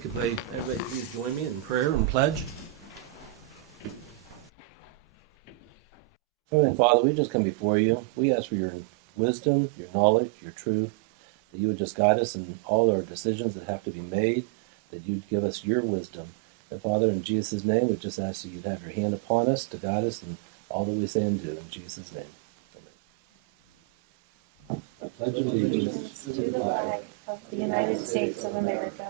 Could everybody please join me in prayer and pledge? Heavenly Father, we just come before you. We ask for your wisdom, your knowledge, your truth, that you would just guide us in all our decisions that have to be made, that you'd give us your wisdom. And Father, in Jesus' name, we just ask that you'd have your hand upon us to guide us in all that we say and do. In Jesus' name. Amen. I pledge allegiance To the flag of the United States of America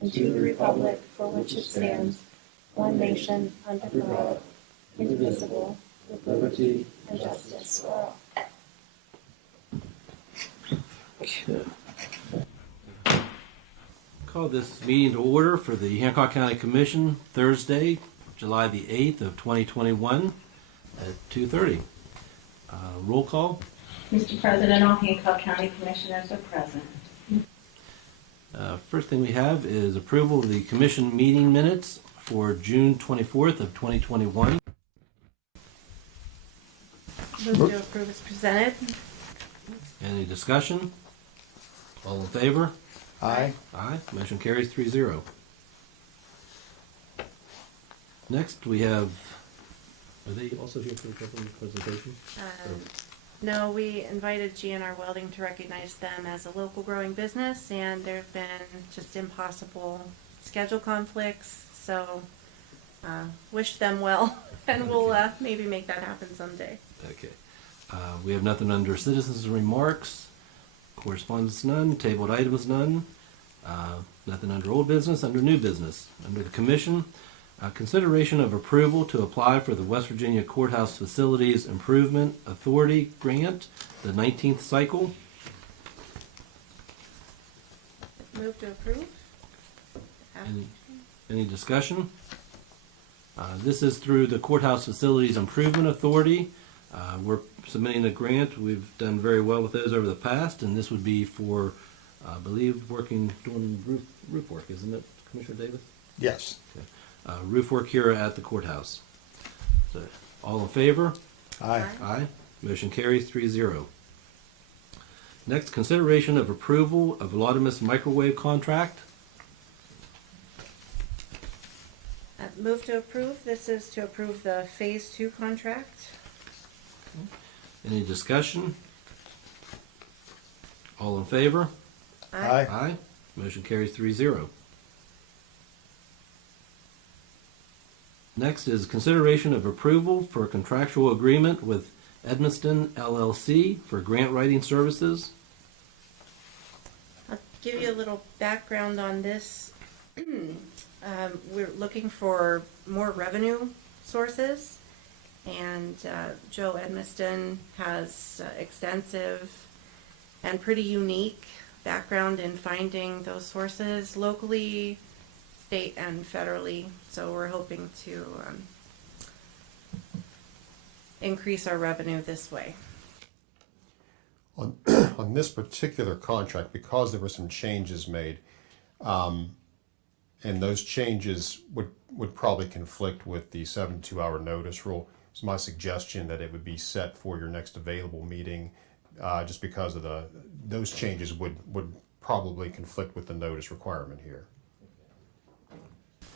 and to the republic for which it stands, one nation, under God, indivisible, with liberty and justice for all. Okay. Call this meeting to order for the Hancock County Commission Thursday, July the 8th of 2021 at 2:30. Roll call. Mr. President, all Hancock County Commissioners are present. First thing we have is approval of the commission meeting minutes for June 24th of 2021. Move to approve as presented. Any discussion? All in favor? Aye. Aye. Motion carries 3-0. Next we have, are they also here for the government presentation? No, we invited GNR Welding to recognize them as a local growing business, and there have been just impossible schedule conflicts, so wish them well, and we'll maybe make that happen someday. Okay. We have nothing under citizens' remarks, correspondence none, tabled items none, nothing under old business, under new business. Under the commission, consideration of approval to apply for the West Virginia Courthouse Facilities Improvement Authority Grant, the 19th cycle. Move to approve. Any discussion? This is through the Courthouse Facilities Improvement Authority. We're submitting a grant. We've done very well with those over the past, and this would be for, I believe, doing roof work, isn't it, Commissioner Davis? Yes. Okay. Roof work here at the courthouse. So, all in favor? Aye. Aye. Motion carries 3-0. Next, consideration of approval of Laudamus microwave contract. Move to approve. This is to approve the Phase 2 contract. Any discussion? All in favor? Aye. Aye. Motion carries 3-0. Next is consideration of approval for a contractual agreement with Edmiston LLC for grant writing services. I'll give you a little background on this. We're looking for more revenue sources, and Joe Edmiston has extensive and pretty unique background in finding those sources locally, state, and federally. So we're hoping to increase our revenue this way. On this particular contract, because there were some changes made, and those changes would probably conflict with the 72-hour notice rule, it's my suggestion that it would be set for your next available meeting, just because of those changes would probably conflict with the notice requirement here.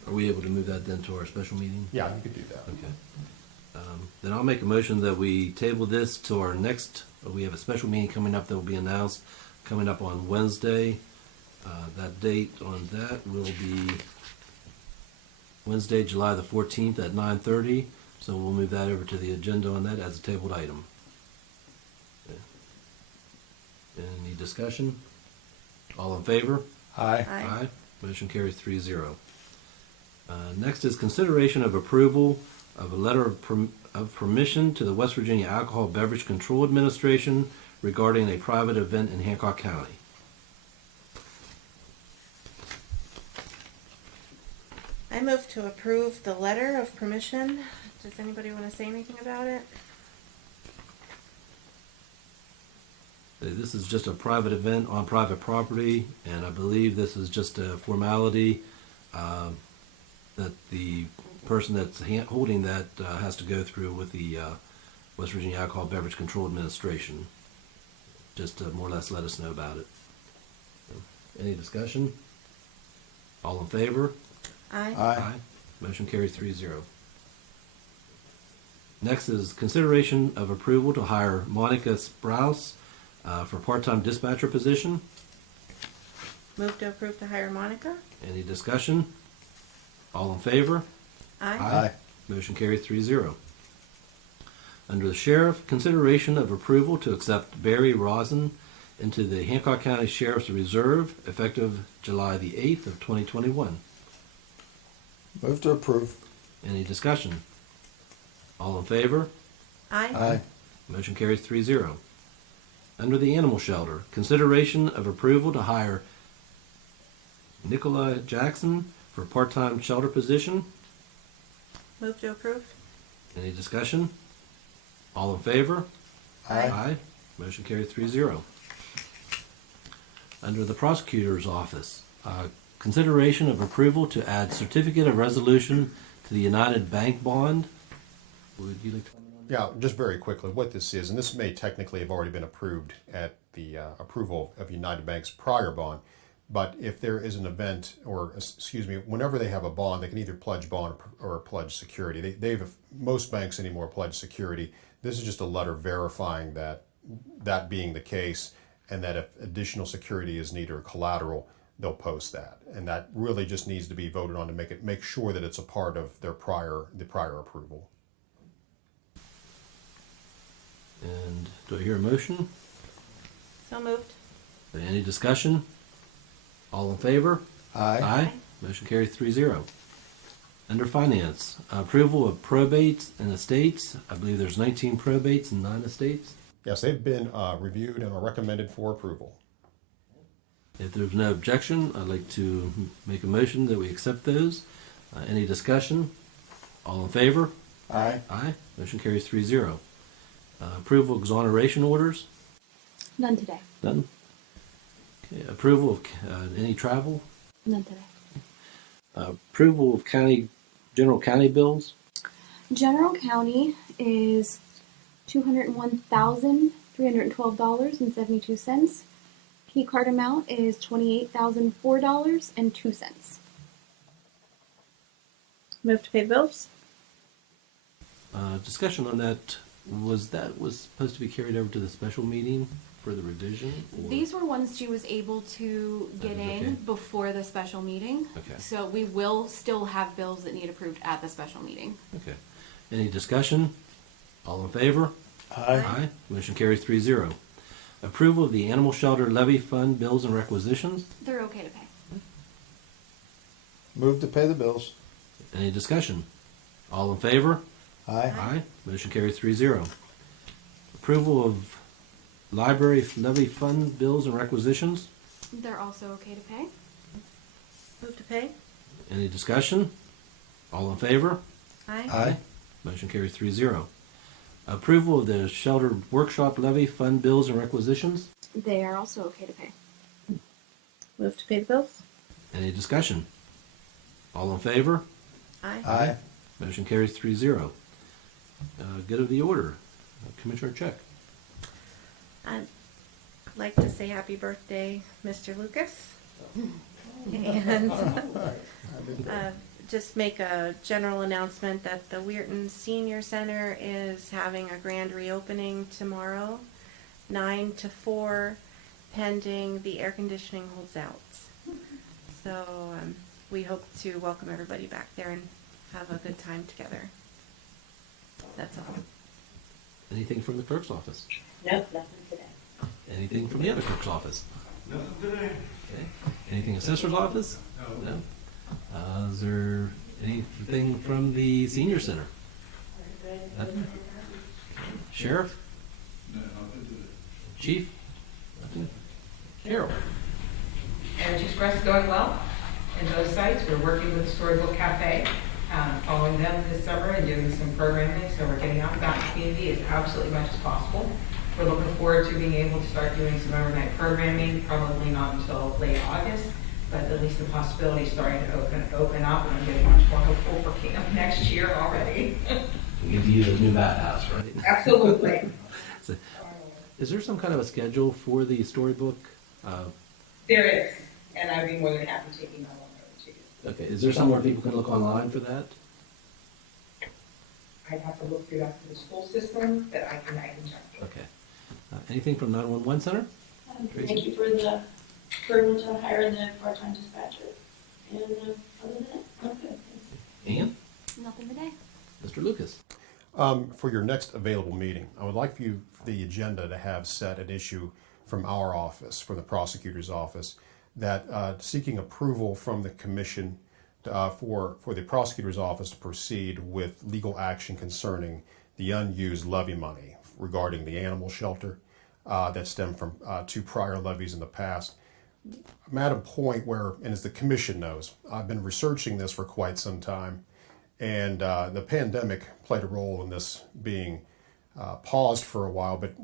Are we able to move that then to our special meeting? Yeah, you could do that. Okay. Then I'll make a motion that we table this to our next, we have a special meeting coming up that will be announced coming up on Wednesday. That date on that will be Wednesday, July the 14th at 9:30. So we'll move that over to the agenda on that as a tabled item. Okay. Any discussion? All in favor? Aye. Aye. Motion carries 3-0. Next is consideration of approval of a letter of permission to the West Virginia Alcohol Beverage Control Administration regarding a private event in Hancock County. I move to approve the letter of permission. Does anybody want to say anything about it? This is just a private event on private property, and I believe this is just a formality that the person that's holding that has to go through with the West Virginia Alcohol Beverage Control Administration. Just to more or less let us know about it. Any discussion? All in favor? Aye. Motion carries 3-0. Next is consideration of approval to hire Monica Sprouse for part-time dispatcher position. Move to approve to hire Monica. Any discussion? All in favor? Aye. Motion carries 3-0. Under the sheriff, consideration of approval to accept Barry Rosen into the Hancock County Sheriff's Reserve effective July the 8th of 2021. Move to approve. Any discussion? All in favor? Aye. Motion carries 3-0. Under the animal shelter, consideration of approval to hire Nicola Jackson for part-time shelter position. Move to approve. Any discussion? All in favor? Aye. Motion carries 3-0. Under the prosecutor's office, consideration of approval to add certificate of resolution to the United Bank bond. Would you like to comment on that? Yeah, just very quickly, what this is, and this may technically have already been approved at the approval of United Bank's prior bond, but if there is an event, or excuse me, whenever they have a bond, they can either pledge bond or pledge security. Most banks anymore pledge security. This is just a letter verifying that being the case, and that if additional security is needed or collateral, they'll post that. And that really just needs to be voted on to make sure that it's a part of the prior approval. And do I hear a motion? So moved. Any discussion? All in favor? Aye. Motion carries 3-0. Under finance, approval of probates and estates. I believe there's 19 probates and 9 estates. Yes, they've been reviewed and are recommended for approval. If there's no objection, I'd like to make a motion that we accept those. Any discussion? All in favor? Aye. Aye. Motion carries 3-0. Approval of exoneration orders. None today. Done. Okay. Approval of any travel. None today. Approval of general county bills. General County is $201,312.72. Key card amount is $28,004.02. Move to pay bills. Discussion on that was supposed to be carried over to the special meeting for the revision? Or? These were ones she was able to get Okay. in before the special meeting. Okay. So we will still have bills that need approved at the special meeting. Okay. Any discussion? All in favor? Aye. Motion carries 3-0. Approval of the animal shelter levy fund bills and requisitions. They're okay to pay. Move to pay the bills. Any discussion? All in favor? Aye. Motion carries 3-0. Approval of library levy fund bills and requisitions. They're also okay to pay. Move to pay. Any discussion? All in favor? Aye. Motion carries 3-0. Approval of the shelter workshop levy fund bills and requisitions. They are also okay to pay. Move to pay the bills. Any discussion? All in favor? Aye. Motion carries 3-0. Good of the order. Commissioner Check. I'd like to say happy birthday, Mr. Lucas. And just make a general announcement that the Weirton Senior Center is having a grand reopening tomorrow, 9 to 4, pending the air conditioning holds out. So we hope to welcome everybody back there and have a good time together. That's all. Anything from the clerk's office? Nope, nothing today. Anything from the other clerk's office? Nothing today. Okay. Anything assessor's office? No. Is there anything from the senior center? Nothing. Sheriff? No, nothing today. Chief? Nothing. Carol? Energy Express is going well in those sites. We're working with Storybook Cafe, following them this summer and doing some programming, so we're getting out and about in the community as absolutely much as possible. We're looking forward to being able to start doing some overnight programming, probably not until late August, but at least the possibility is starting to open up, and I'm getting much more hopeful for Camp next year already. We give you a new bathhouse, right? Absolutely. So, is there some kind of a schedule for the storybook? There is, and I'd be more than happy taking that one over to you. Okay, is there somewhere people can look online for that? I'd have to look through that for the school system, but I can check. Okay. Anything from 911 Center? Tracy? Thank you for the burden to hire the part-time dispatcher. And other than that, I'm good. Thanks. Ann? Nothing today. Mr. Lucas? For your next available meeting, I would like for you, for the agenda, to have set an issue from our office, from the prosecutor's office, that seeking approval from the commission for the prosecutor's office to proceed with legal action concerning the unused levy money regarding the animal shelter that stemmed from 2 prior levies in the past. I'm at a point where, and as the commission knows, I've been researching this for quite some time, and the pandemic played a role in this being paused for a while, but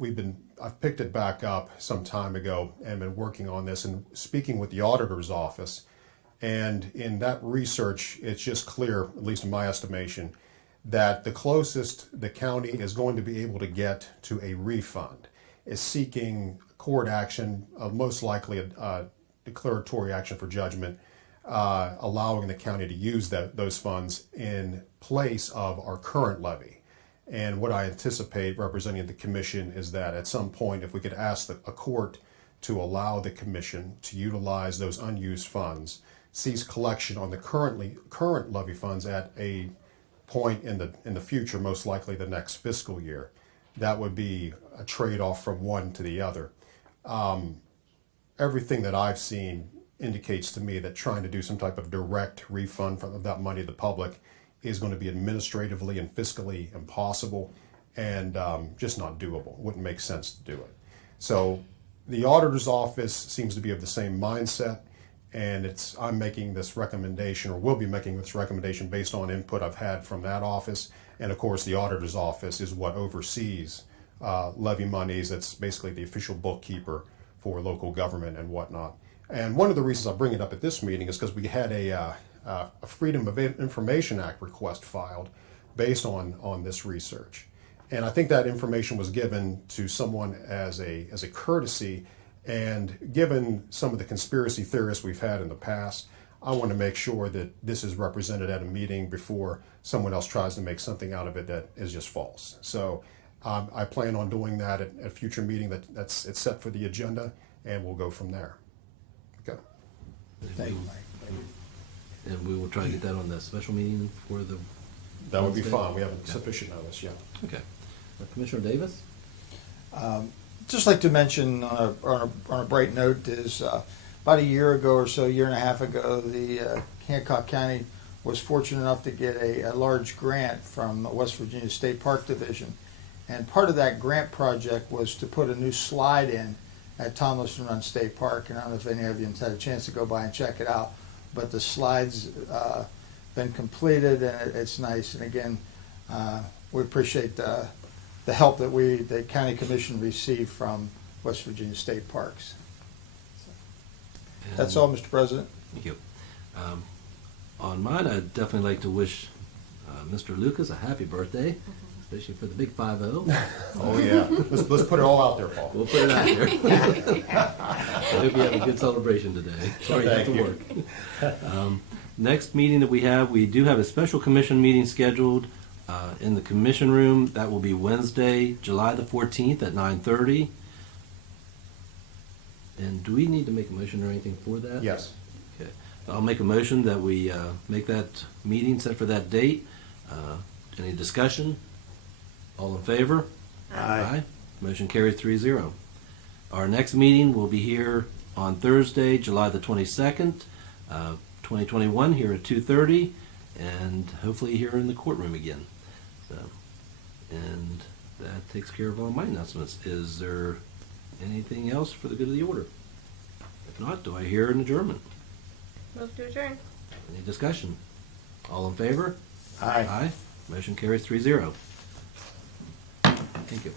I've picked it back up some time ago and been working on this and speaking with the auditor's office. And in that research, it's just clear, at least in my estimation, that the closest the county is going to be able to get to a refund is seeking court action, most likely a declaratory action for judgment, allowing the county to use those funds in place of our current levy. And what I anticipate representing the commission is that at some point, if we could ask a court to allow the commission to utilize those unused funds, cease collection on the current levy funds at a point in the future, most likely the next fiscal year, that would be a trade-off from one to the other. Everything that I've seen indicates to me that trying to do some type of direct refund of that money to the public is going to be administratively and fiscally impossible and just not doable. It wouldn't make sense to do it. So the auditor's office seems to be of the same mindset, and I'm making this recommendation, or will be making this recommendation based on input I've had from that office. And of course, the auditor's office is what oversees levy monies. It's basically the official bookkeeper for local government and whatnot. And one of the reasons I bring it up at this meeting is because we had a Freedom of Information Act request filed based on this research. And I think that information was given to someone as a courtesy, and given some of the conspiracy theorists we've had in the past, I want to make sure that this is represented at a meeting before someone else tries to make something out of it that is just false. So I plan on doing that at a future meeting it's set for the agenda, and we'll go from there. Okay. Thank you, Mike. And we will try to get that on the special meeting for the... That would be Okay. fine. We have sufficient notice, yeah. Okay. Commissioner Davis? Just like to mention on a bright note is about a year ago or so, year and a half ago, the Hancock County was fortunate enough to get a large grant from the West Virginia State Park Division. And part of that grant project was to put a new slide in at Tomlinson Run State Park. And I don't know if any of you have had a chance to go by and check it out, but the slide's been completed and it's nice. And again, we appreciate the help that the County Commission received from West Virginia State Parks. That's all, Mr. President. Thank you. On mine, I'd definitely like to wish Mr. Lucas a happy birthday, especially for the big 5-0. Oh, yeah. Let's put it all out there, Paul. We'll put it out there. I hope you have a good celebration today. Sorry you have to work. Next meeting that we do have a special commission meeting scheduled in the commission room. That will be Wednesday, July the 14th at 9:30. And do we need to make a motion or anything for that? Yes. Okay. I'll make a motion that we make that meeting set for that date. Any discussion? All in favor? Aye. Motion carries 3-0. Our next meeting will be here on Thursday, July the 22nd, 2021, here at 2:30, and hopefully here in the courtroom again. So, and that takes care of all my announcements. Is there anything else for the good of the order? If not, do I hear an adjournment? Move to adjourn. Any discussion? All in favor? Aye. Aye. Motion carries 3-0. Thank you.